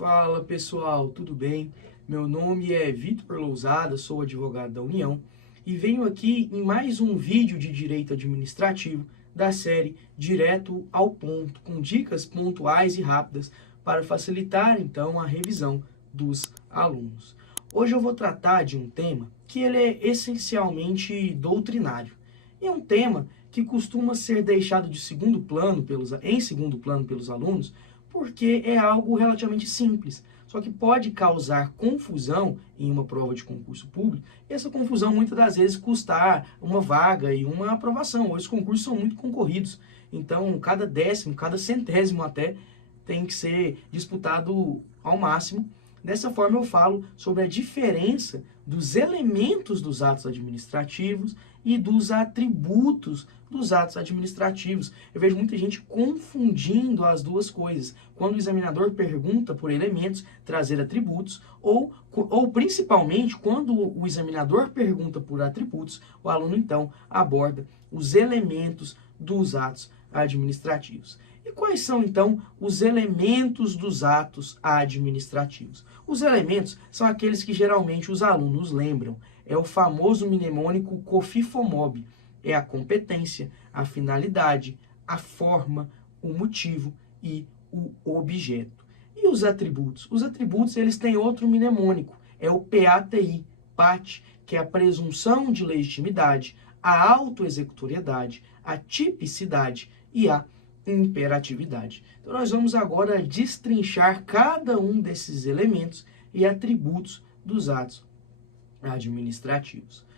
Fala pessoal, tudo bem? Meu nome é Vitor Lousada, sou advogado da União e venho aqui em mais um vídeo de direito administrativo da série Direto ao Ponto, com dicas pontuais e rápidas para facilitar então a revisão dos alunos. Hoje eu vou tratar de um tema que ele é essencialmente doutrinário. É um tema que costuma ser deixado de em segundo plano pelos alunos, porque é algo relativamente simples, só que pode causar confusão em uma prova de concurso público, e essa confusão muitas das vezes custar uma vaga e uma aprovação. Os concursos são muito concorridos, então cada décimo, cada centésimo até tem que ser disputado ao máximo. Dessa forma eu falo sobre a diferença dos elementos dos atos administrativos e dos atributos dos atos administrativos. Eu vejo muita gente confundindo as duas coisas. Quando o examinador pergunta por elementos, trazer atributos, ou principalmente quando o examinador pergunta por atributos, o aluno então aborda os elementos dos atos administrativos. E quais são, então, os elementos dos atos administrativos? Os elementos são aqueles que geralmente os alunos lembram. É o famoso mnemônico COFIFOMOB. É a competência, a finalidade, a forma, o motivo e o objeto. E os atributos? Os atributos eles têm outro mnemônico. É o PATI, PAT, que é a presunção de legitimidade, a autoexecutoriedade, a tipicidade e a imperatividade. Então nós vamos agora destrinchar cada um desses elementos e atributos dos atos administrativos.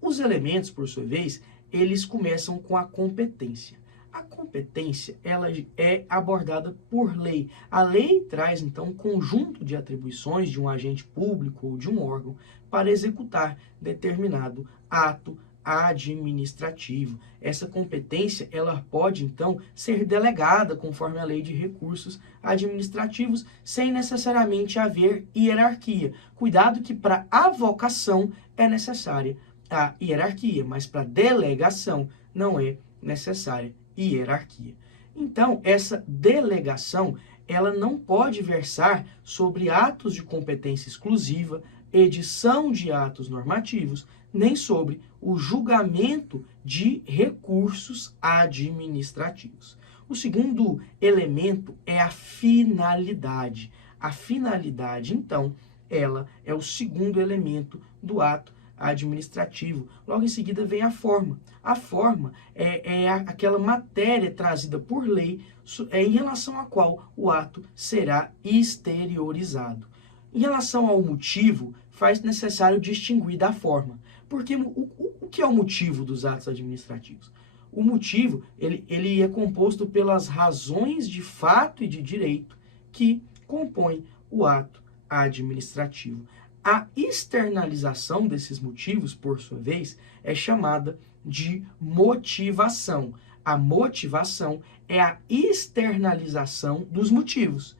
Os elementos, por sua vez, eles começam com a competência. A competência, ela é abordada por lei. A lei traz, então, um conjunto de atribuições de um agente público ou de um órgão para executar determinado ato administrativo. Essa competência, ela pode, então, ser delegada conforme a lei de recursos administrativos, sem necessariamente haver hierarquia. Cuidado que para avocação é necessária a hierarquia, mas para delegação não é necessária hierarquia. Então, essa delegação, ela não pode versar sobre atos de competência exclusiva, edição de atos normativos, nem sobre o julgamento de recursos administrativos. O segundo elemento é a finalidade. A finalidade, então, ela é o segundo elemento do ato administrativo. Logo em seguida vem a forma. A forma é aquela matéria trazida por lei em relação à qual o ato será exteriorizado. Em relação ao motivo, faz necessário distinguir da forma. Porque o que é o motivo dos atos administrativos? O motivo ele é composto pelas razões de fato e de direito que compõem o ato administrativo. A externalização desses motivos, por sua vez, é chamada de motivação. A motivação é a externalização dos motivos.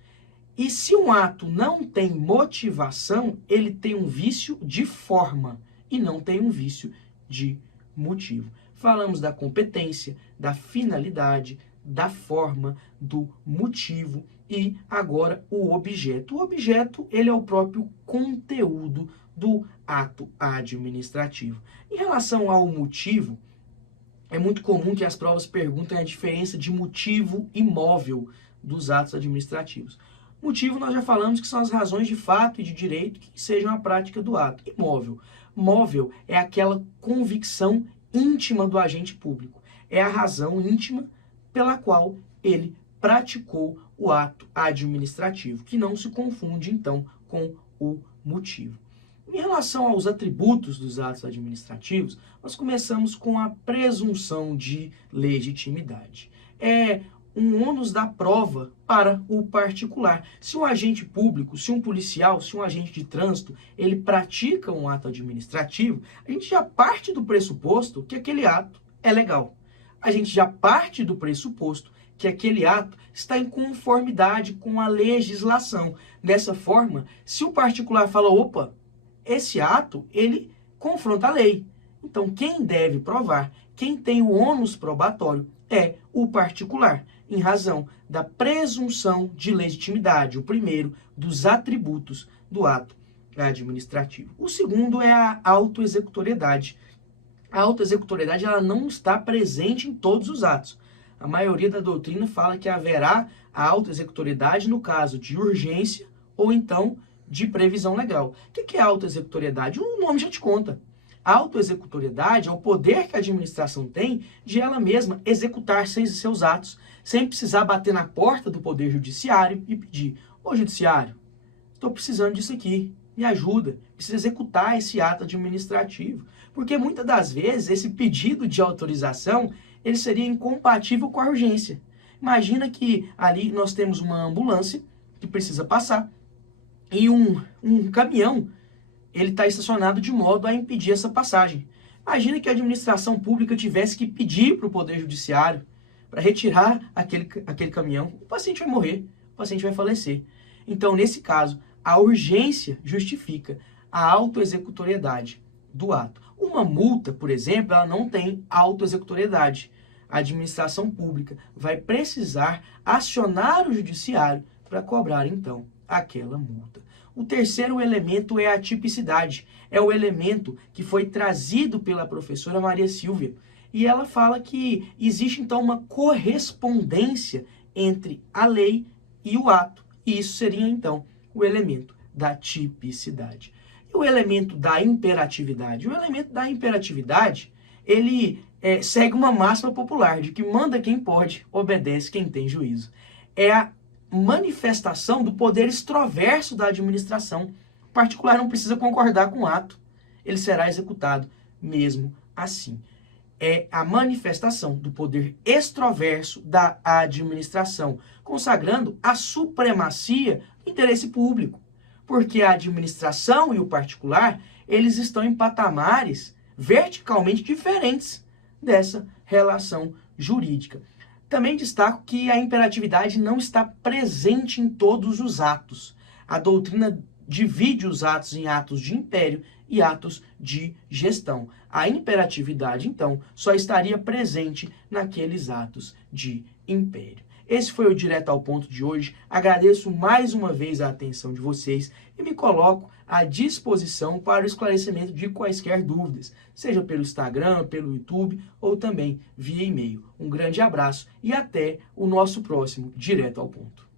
E se um ato não tem motivação, ele tem um vício de forma e não tem um vício de motivo. Falamos da competência, da finalidade, da forma, do motivo e agora o objeto. O objeto, ele é o próprio conteúdo do ato administrativo. Em relação ao motivo, é muito comum que as provas perguntem a diferença de motivo e móvel dos atos administrativos. Motivo, nós já falamos que são as razões de fato e de direito que sejam a prática do ato. E móvel? Móvel é aquela convicção íntima do agente público. É a razão íntima pela qual ele praticou o ato administrativo, que não se confunde, então, com o motivo. Em relação aos atributos dos atos administrativos, nós começamos com a presunção de legitimidade. É um ônus da prova para o particular. Se um agente público, se um policial, se um agente de trânsito, ele pratica um ato administrativo, a gente já parte do pressuposto que aquele ato é legal. A gente já parte do pressuposto que aquele ato está em conformidade com a legislação. Dessa forma, se o particular fala, opa, esse ato, ele confronta a lei. Então, quem deve provar, quem tem o ônus probatório é o particular. em razão da presunção de legitimidade, o primeiro dos atributos do ato administrativo. O segundo é a autoexecutoriedade. A autoexecutoriedade ela não está presente em todos os atos. A maioria da doutrina fala que haverá a autoexecutoriedade no caso de urgência ou então de previsão legal. O que é autoexecutoriedade? O nome já te conta. A autoexecutoriedade é o poder que a administração tem de ela mesma executar seus atos, sem precisar bater na porta do Poder Judiciário e pedir: ô Judiciário, estou precisando disso aqui, me ajuda, preciso executar esse ato administrativo. Porque muitas das vezes esse pedido de autorização ele seria incompatível com a urgência. Imagina que ali nós temos uma ambulância que precisa passar e um caminhão ele está estacionado de modo a impedir essa passagem. Imagina que a administração pública tivesse que pedir para o Poder Judiciário para retirar aquele caminhão. O paciente vai morrer, o paciente vai falecer. Então, nesse caso, a urgência justifica a autoexecutoriedade do ato. Uma multa, por exemplo, ela não tem autoexecutoriedade. A administração pública vai precisar acionar o judiciário para cobrar, então, aquela multa. O terceiro elemento é a tipicidade. É o elemento que foi trazido pela professora Maria Silvia. E ela fala que existe, então, uma correspondência entre a lei e o ato. E isso seria, então, o elemento da tipicidade. E o elemento da imperatividade? O elemento da imperatividade, ele segue uma máxima popular de que manda quem pode, obedece quem tem juízo. É a manifestação do poder extroverso da administração. O particular não precisa concordar com o ato. Ele será executado mesmo assim. É a manifestação do poder extroverso da administração, consagrando a supremacia do interesse público. Porque a administração e o particular, eles estão em patamares verticalmente diferentes dessa relação jurídica. Também destaco que a imperatividade não está presente em todos os atos. A doutrina divide os atos em atos de império e atos de gestão. A imperatividade, então, só estaria presente naqueles atos de império. Esse foi o Direto ao Ponto de hoje. Agradeço mais uma vez a atenção de vocês e me coloco à disposição para o esclarecimento de quaisquer dúvidas, seja pelo Instagram, pelo YouTube ou também via e-mail. Um grande abraço e até o nosso próximo Direto ao Ponto.